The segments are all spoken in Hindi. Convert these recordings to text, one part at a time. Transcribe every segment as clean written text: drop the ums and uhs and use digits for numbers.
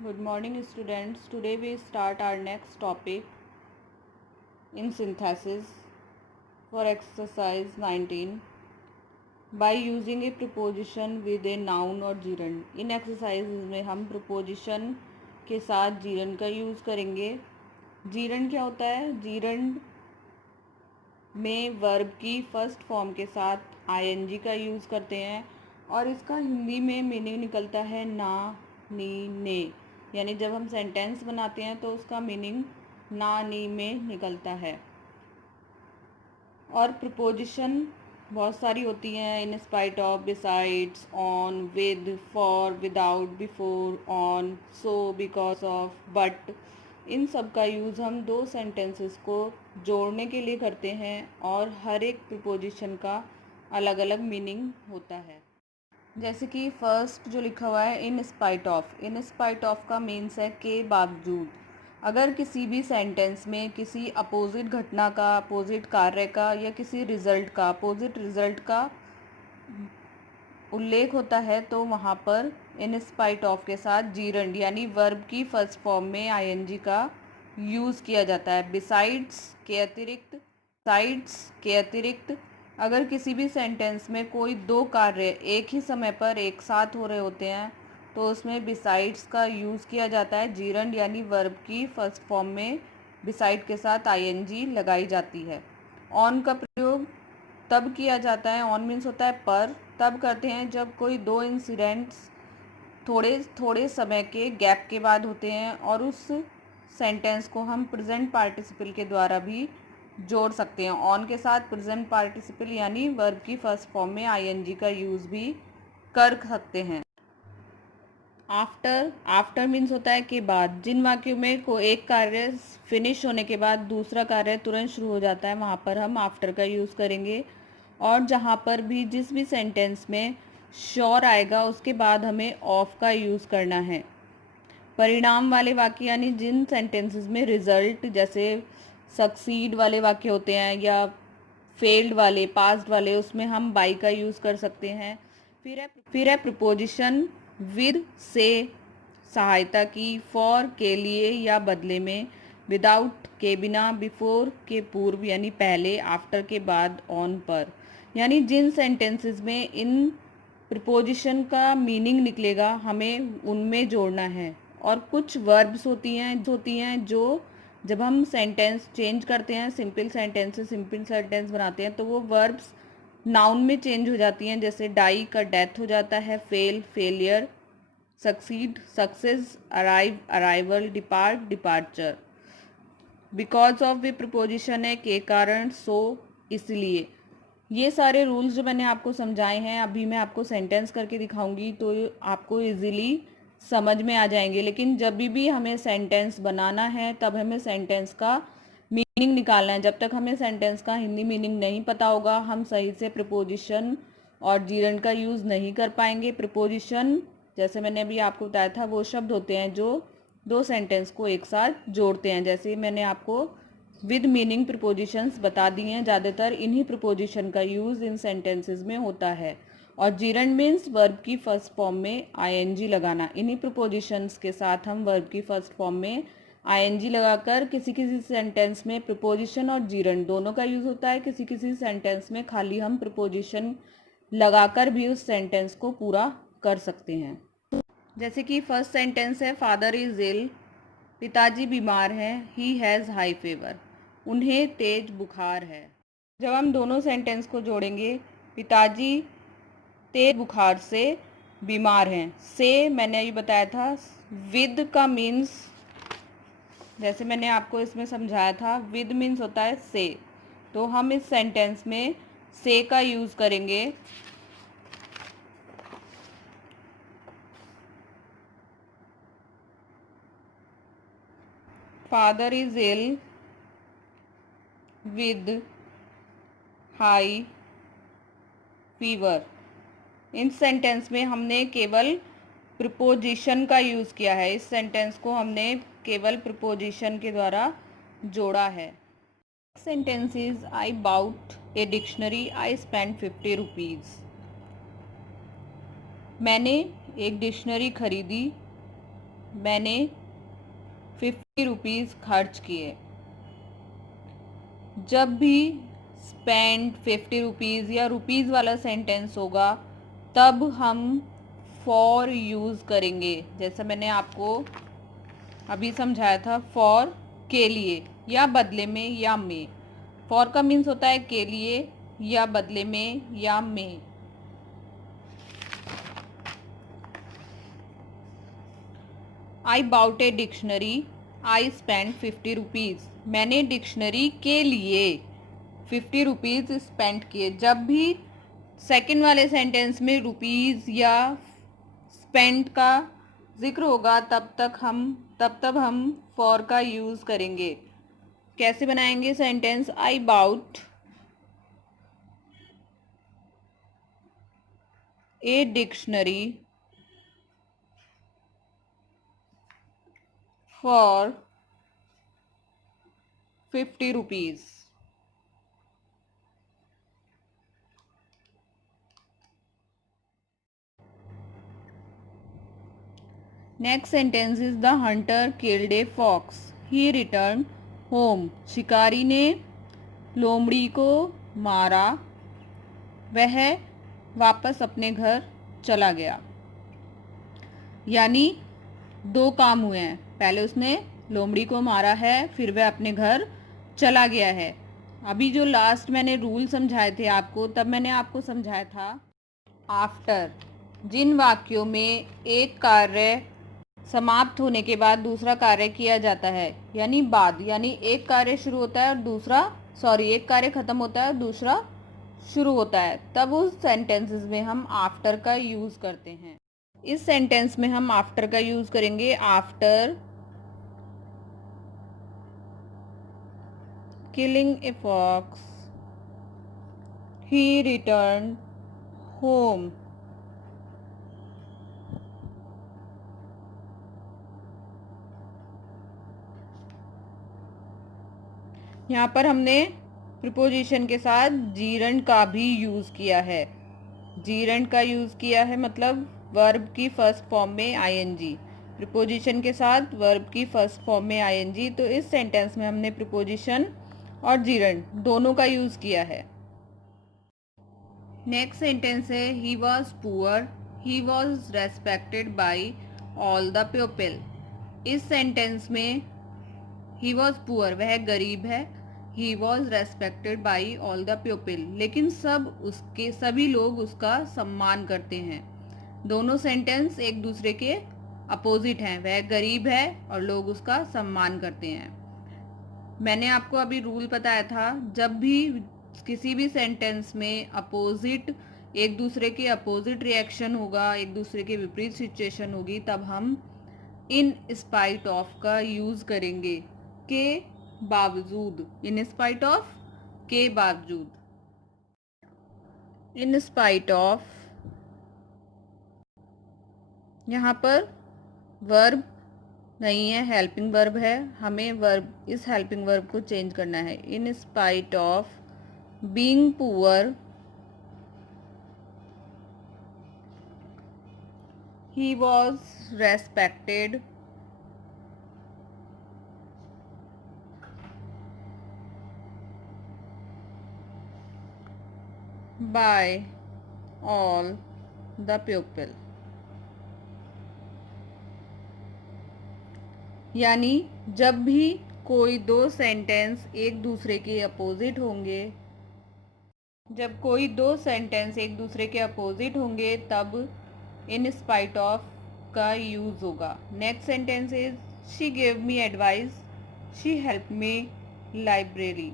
Good morning, students. Today we start our next topic in synthesis for exercise 19 by using a preposition with a noun or gerund. In exercises में हम preposition के साथ gerund का यूज़ करेंगे. gerund क्या होता है? gerund में verb की फर्स्ट फॉर्म के साथ ing का यूज़ करते हैं और इसका हिंदी में मीनिंग निकलता है ना, नी, ने. यानी जब हम सेंटेंस बनाते हैं तो उसका मीनिंग ना, नी में निकलता है. और प्रिपोजिशन बहुत सारी होती हैं. In spite of, besides, on, with, for, without, before, on, so, because of, but. इन सब का यूज़ हम दो सेंटेंसेस को जोड़ने के लिए करते हैं और हर एक प्रिपोजिशन का अलग अलग मीनिंग होता है. जैसे कि फर्स्ट जो लिखा हुआ है in spite of. In spite of का मीन्स है के बावजूद. अगर किसी भी सेंटेंस में किसी अपोजिट घटना का, अपोजिट कार्य का या किसी रिजल्ट का, अपोजिट रिजल्ट का उल्लेख होता है तो वहाँ पर इन स्पाइट ऑफ के साथ जीरंड यानी वर्ब की फर्स्ट फॉर्म में आईएनजी का यूज़ किया जाता है. बिसाइड्स के अतिरिक्त, साइड्स के अतिरिक्त अगर किसी भी सेंटेंस में कोई दो कार्य एक ही समय पर एक साथ हो रहे होते हैं तो उसमें बिसाइड्स का यूज़ किया जाता है. जीरंड यानी वर्ब की फर्स्ट फॉर्म में बिसाइड के साथ आईएनजी लगाई जाती है. ऑन का प्रयोग तब किया जाता है, ऑन मीन्स होता है पर, तब करते हैं जब कोई दो इंसिडेंट्स थोड़े थोड़े समय के गैप के बाद होते हैं और उस सेंटेंस को हम प्रेजेंट पार्टिसिपल के द्वारा भी जोड़ सकते हैं. ऑन के साथ प्रेजेंट पार्टिसिपल यानी वर्ब की फर्स्ट फॉर्म में आईएनजी का यूज़ भी कर सकते हैं. आफ्टर, आफ्टर मीन्स होता है के बाद. जिन वाक्यों में को एक कार्य फिनिश होने के बाद दूसरा कार्य तुरंत शुरू हो जाता है वहाँ पर हम आफ्टर का यूज़ करेंगे. और जहाँ पर भी जिस भी सेंटेंस में श्योर आएगा उसके बाद हमें ऑफ का यूज़ करना है. परिणाम वाले वाक्य यानी जिन सेंटेंसेस में रिजल्ट जैसे सक्सीड वाले वाक्य होते हैं या फेल्ड वाले, पास्ट वाले, उसमें हम बाई का यूज़ कर सकते हैं. फिर है प्रिपोजिशन विद से सहायता की, फॉर के लिए या बदले में, विदाउट के बिना, बिफोर के पूर्व यानी पहले, आफ्टर के बाद, ऑन पर. यानी जिन सेंटेंसेस में इन प्रिपोजिशन का मीनिंग निकलेगा हमें उनमें जोड़ना है. और कुछ वर्ब्स होती हैं जो जब हम सेंटेंस चेंज करते हैं, सिंपल सेंटेंस से सिंपल सेंटेंस बनाते हैं तो वो वर्ब्स नाउन में चेंज हो जाती हैं. जैसे डाई का डेथ हो जाता है, fail, failure, succeed, success, arrive, arrival, depart, departure. Because of भी प्रिपोजिशन है के कारण, सो, इसलिए. ये सारे रूल्स जो मैंने आपको समझाए हैं अभी मैं आपको सेंटेंस करके दिखाऊंगी तो आपको इजीली समझ में आ जाएंगे. लेकिन जब भी हमें सेंटेंस बनाना है तब हमें सेंटेंस का मीनिंग निकालना है. जब तक हमें सेंटेंस का हिंदी मीनिंग नहीं पता होगा हम सही से प्रिपोजिशन और जीरंड का यूज़ नहीं कर पाएंगे. प्रिपोजिशन जैसे मैंने अभी आपको बताया था वो शब्द होते हैं जो दो सेंटेंस को एक साथ जोड़ते हैं. जैसे मैंने आपको विद मीनिंग प्रिपोजिशंस बता दी हैं. ज़्यादातर इन्हीं प्रिपोजिशन का यूज़ इन सेंटेंसेस में होता है. और जीरंड मीन्स वर्ब की फर्स्ट फॉर्म में आईएनजी लगाना. इन्हीं प्रिपोजिशंस के साथ हम वर्ब की फर्स्ट फॉर्म में आईएनजी लगाकर किसी किसी सेंटेंस में प्रिपोजिशन और जीरंड दोनों का यूज़ होता है. किसी किसी सेंटेंस में खाली हम प्रिपोजिशन लगाकर भी उस सेंटेंस को पूरा कर सकते हैं. जैसे कि फर्स्ट सेंटेंस है फादर इज इल, पिताजी बीमार हैं, ही हैज़ हाई फीवर, उन्हें तेज बुखार है. जब हम दोनों सेंटेंस को जोड़ेंगे, पिताजी तेज बुखार से बीमार हैं. से मैंने अभी बताया था. विद का मीन्स जैसे मैंने आपको इसमें समझाया था विद मीन्स होता है से. तो हम इस सेंटेंस में से का यूज़ करेंगे. Father is ill with high fever. इन सेंटेंस में हमने केवल प्रिपोजिशन का यूज़ किया है. इस सेंटेंस को हमने केवल प्रिपोजिशन के द्वारा जोड़ा है. Sentence is I bought a dictionary, I spend 50 rupees. मैंने एक डिक्शनरी खरीदी, मैंने 50 रुपीज़ खर्च किए। जब भी स्पेंड 50 रुपीज़ या रुपीज़ वाला सेंटेंस होगा तब हम फॉर यूज़ करेंगे। जैसा मैंने आपको अभी समझाया था, फॉर के लिए या बदले में या में। फॉर का मीन्स होता है के लिए या बदले में या में। I bought a dictionary, I spend 50 rupees. मैंने डिक्शनरी के लिए 50 रुपीज़ स्पेंड किए। जब भी सेकंड वाले सेंटेंस में रुपीज़ या स्पेंड का जिक्र होगा तब हम फॉर का यूज़ करेंगे। कैसे बनाएंगे sentence? I bought a dictionary for 50 rupees. Next sentence is the hunter killed a fox, he return home. शिकारी ने लोमड़ी को मारा, वह वापस अपने घर चला गया। यानी दो काम हुए हैं, पहले उसने लोमड़ी को मारा है, फिर वह अपने घर चला गया है। अभी जो लास्ट मैंने रूल समझाए थे आपको, तब मैंने आपको समझाया था आफ्टर। जिन वाक्यों में एक कार्य समाप्त होने के बाद दूसरा कार्य किया जाता है, यानी बाद, यानी एक कार्य शुरू होता है और एक कार्य खत्म होता है और दूसरा शुरू होता है, तब उस सेंटेंसेस में हम आफ्टर का यूज करते हैं। इस सेंटेंस में हम आफ्टर का यूज करेंगे। After killing a fox he return home. यहाँ पर हमने प्रिपोजिशन के साथ जीरंड का भी यूज किया है। जीरंड का यूज किया है मतलब वर्ब की फर्स्ट फॉर्म में आईएनजी। प्रिपोजिशन के साथ वर्ब की फर्स्ट फॉर्म में आईएनजी। तो इस सेंटेंस में हमने प्रिपोजिशन और जीरंड दोनों का यूज किया है। नेक्स्ट सेंटेंस है he was poor, he was respected by all the people. इस सेंटेंस में ही वॉज पुअर, वह गरीब है, ही was respected by all the people, लेकिन सभी लोग उसका सम्मान करते हैं। दोनों सेंटेंस एक दूसरे के अपोजिट हैं, वह गरीब है और लोग उसका सम्मान करते हैं। मैंने आपको अभी रूल बताया था, जब भी किसी भी सेंटेंस में एक दूसरे के अपोजिट रिएक्शन होगा, एक दूसरे के विपरीत सिचुएशन होगी, तब हम इन स्पाइट ऑफ का यूज करेंगे। के बावजूद, इन स्पाइट ऑफ, के बावजूद। इन स्पाइट ऑफ, यहाँ पर वर्ब नहीं है, हेल्पिंग वर्ब है। हमें इस हेल्पिंग वर्ब को चेंज करना है। In spite of being poor he was respected by all the people. यानी जब भी कोई दो सेंटेंस एक दूसरे के अपोजिट होंगे, जब कोई दो सेंटेंस एक दूसरे के अपोजिट होंगे तब इन स्पाइट ऑफ का यूज होगा। Next sentence is she give me advice, she help me library.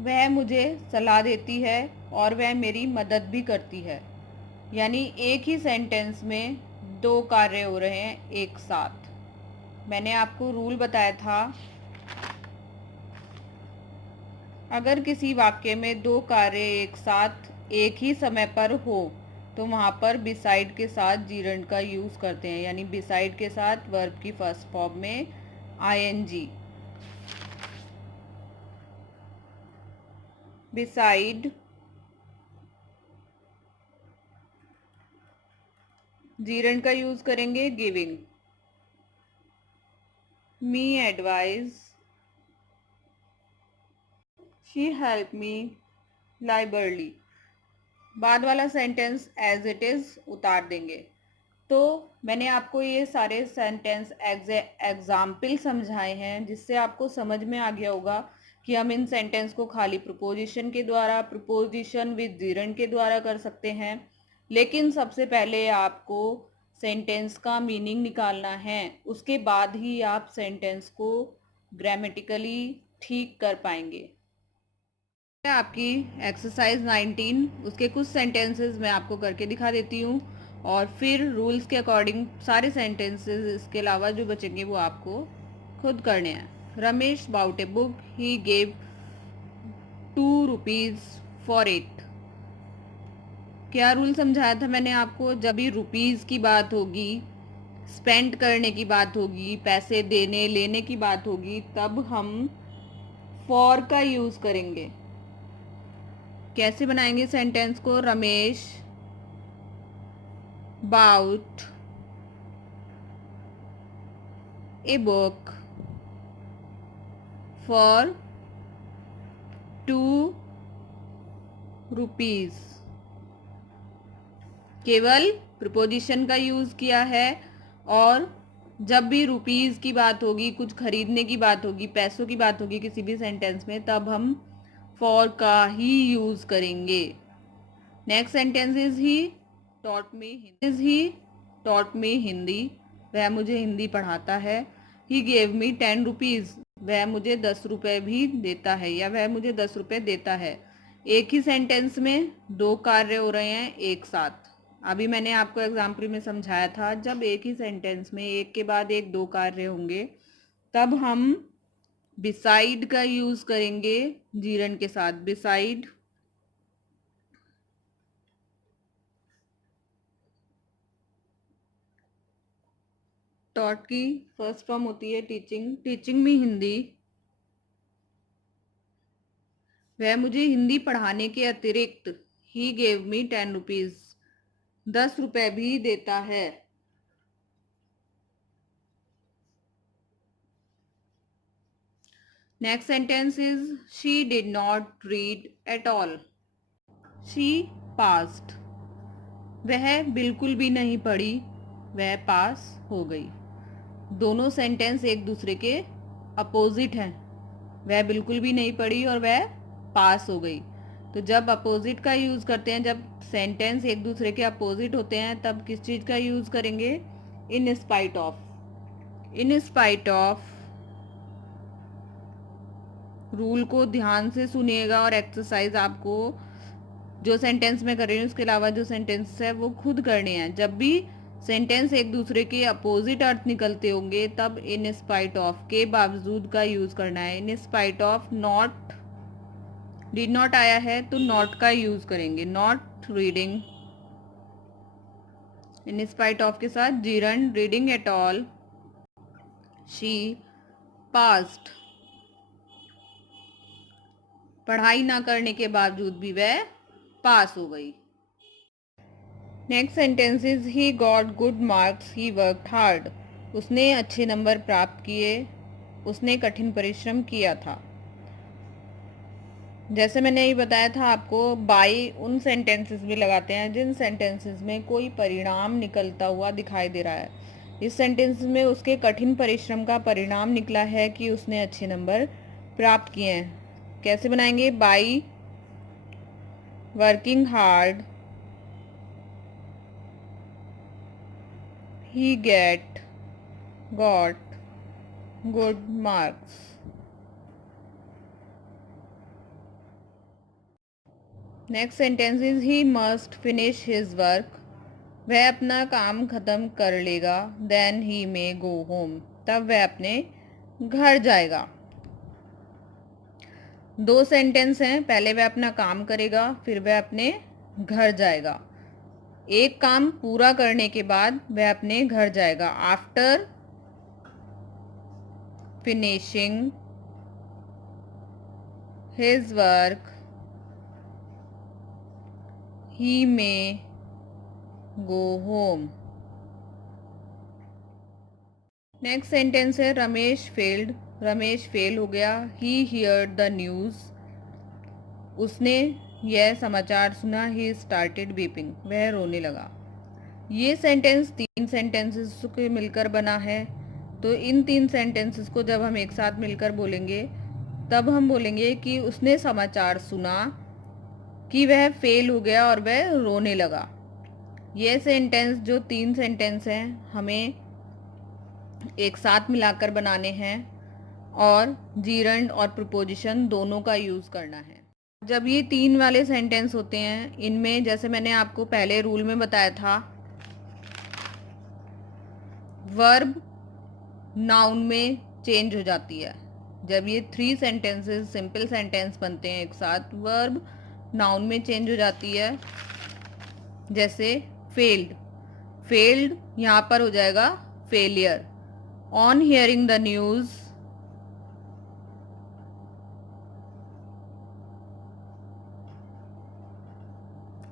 वह मुझे सलाह देती है और वह मेरी मदद भी करती है। यानी एक ही सेंटेंस में दो कार्य हो रहे हैं एक साथ। मैंने आपको रूल बताया था, अगर किसी वाक्य में दो कार्य एक साथ एक ही समय पर हो तो वहाँ पर बिसाइड के साथ जीरंड का यूज़ करते हैं। यानी बिसाइड के साथ वर्ब की फर्स्ट फॉर्म में आईएनजी। बिसाइड जीरंड का यूज करेंगे giving. Me advise, she help me liberally. बाद वाला सेंटेंस एज इट इज उतार देंगे। तो मैंने आपको ये सारे सेंटेंस एग्जाम्पल समझाए हैं, जिससे आपको समझ में आ गया होगा कि हम इन सेंटेंस को खाली प्रपोजिशन के द्वारा, प्रपोजिशन विद जीरंड के द्वारा कर सकते हैं। लेकिन सबसे पहले आपको सेंटेंस का मीनिंग निकालना है, उसके बाद ही आप सेंटेंस को ग्रामेटिकली ठीक कर पाएंगे। आपकी एक्सरसाइज 19, उसके कुछ सेंटेंसेस मैं आपको करके दिखा देती हूँ और फिर रूल्स के अकॉर्डिंग सारे सेंटेंसेस इसके अलावा जो बचेंगे वो आपको खुद करने हैं। Ramesh bought a book, he gave 2 rupees for it. क्या रूल समझाया था मैंने आपको? जब भी रुपीज़ की बात होगी, स्पेंड करने की बात होगी, पैसे देने लेने की बात होगी, तब हम फॉर का यूज़ करेंगे। कैसे बनाएंगे सेंटेंस को? Ramesh bought a book for 2 rupees. केवल प्रिपोजिशन का यूज किया है, और जब भी रुपीज की बात होगी, कुछ खरीदने की बात होगी, पैसों की बात होगी किसी भी सेंटेंस में, तब हम फॉर का ही यूज करेंगे। Next sentence is he taught me Hindi, वह मुझे हिंदी पढ़ाता है। ही गेव मी 10 रुपीज, वह मुझे 10 रुपये भी देता है, या वह मुझे 10 रुपये देता है। एक ही सेंटेंस में दो कार्य हो रहे हैं एक साथ। अभी मैंने आपको एग्जाम्पल में समझाया था, जब एक ही सेंटेंस में एक के बाद एक दो कार्य होंगे, तब हम बिसाइड का यूज करेंगे जीरन के साथ। बिसाइड, टॉट की फर्स्ट फॉर्म होती है टीचिंग, टीचिंग मी हिंदी, वह मुझे हिंदी पढ़ाने के अतिरिक्त ही गेव मी 10 रुपीज, 10 रुपये भी देता है। Next sentence is she did not read eight all, she passed, वह बिल्कुल भी नहीं पढ़ी, वह पास हो गई। दोनों सेंटेंस एक दूसरे के अपोजिट हैं। वह बिल्कुल भी नहीं पढ़ी और वह पास हो गई। तो जब अपोजिट का यूज करते हैं, जब सेंटेंस एक दूसरे के अपोजिट होते हैं, तब किस चीज का यूज करेंगे? इन spite of. In spite of rule को ध्यान से सुनिएगा, और एक्सरसाइज आपको जो सेंटेंस में कर रही हूँ उसके अलावा जो सेंटेंस है वो खुद करने हैं। जब भी सेंटेंस एक दूसरे के अपोजिट अर्थ निकलते होंगे, तब इन स्पाइट ऑफ, के बावजूद का यूज करना है। In spite of, not, did not आया है तो नॉट का यूज करेंगे, not reading. In spite of के साथ gerund, reading at all, she passed, पढ़ाई ना करने के बावजूद भी वह पास हो गई। Next sentence is he got good marks, he worked hard, उसने अच्छे नंबर प्राप्त किए, उसने कठिन परिश्रम किया था। जैसे मैंने ये बताया था आपको, बाई उन सेंटेंसेस भी लगाते हैं जिन सेंटेंसेस में कोई परिणाम निकलता हुआ दिखाई दे रहा है। इस सेंटेंस में उसके कठिन परिश्रम का परिणाम निकला है कि उसने अच्छे नंबर प्राप्त किए हैं। कैसे बनाएंगे? By working hard he got good marks। Next sentence is he must finish his work, वह अपना काम खत्म कर लेगा, then he may go home, तब वह अपने घर जाएगा। दो सेंटेंस हैं, पहले वह अपना काम करेगा, फिर वह अपने घर जाएगा। एक काम पूरा करने के बाद वह अपने घर जाएगा। After finishing his work he may go home। Next sentence है रमेश फेल्ड। रमेश फेल हो गया। ही हियर्ड द न्यूज़। उसने यह समाचार सुना। He started weeping. वह रोने लगा। ये सेंटेंस 3 सेंटेंसेस के मिलकर बना है। तो इन 3 सेंटेंसेस को जब हम एक साथ मिलकर बोलेंगे तब हम बोलेंगे कि उसने समाचार सुना कि वह फेल हो गया और वह रोने लगा। ये सेंटेंस जो 3 सेंटेंस हैं हमें एक साथ मिलाकर बनाने हैं और जीरंड और प्रीपोजिशन दोनों का यूज़ करना है। जब ये 3 वाले सेंटेंस होते हैं इनमें जैसे मैंने आपको पहले रूल में बताया था, वर्ब नाउन में चेंज हो जाती है। जब ये 3 सेंटेंसेस सिंपल सेंटेंस बनते हैं एक साथ, वर्ब नाउन में चेंज हो जाती है। जैसे फेल्ड, फेल्ड यहाँ पर हो जाएगा failure. On hearing the news,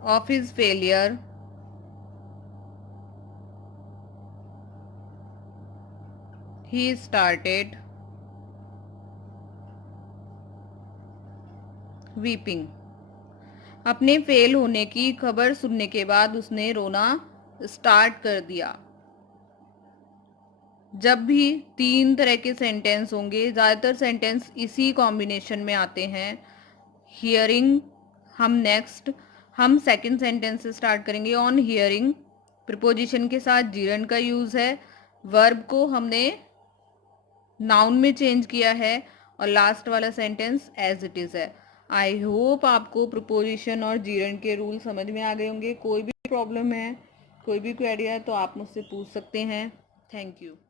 of his failure, he started weeping। अपने फेल होने की खबर सुनने के बाद उसने रोना स्टार्ट कर दिया। जब भी 3 तरह के सेंटेंस होंगे, ज़्यादातर सेंटेंस इसी कॉम्बिनेशन में आते हैं। हियरिंग हम सेकंड सेंटेंस से स्टार्ट करेंगे। ऑन हियरिंग प्रीपोजिशन के साथ जीरंड का यूज़ है। वर्ब को हमने नाउन में चेंज किया है और लास्ट वाला सेंटेंस एज इट इज़ है। आई होप आपको प्रीपोजिशन और जीरंड के रूल समझ में आ गए होंगे। कोई भी प्रॉब्लम है, कोई भी क्वेरी है तो आप मुझसे पूछ सकते हैं। Thank you.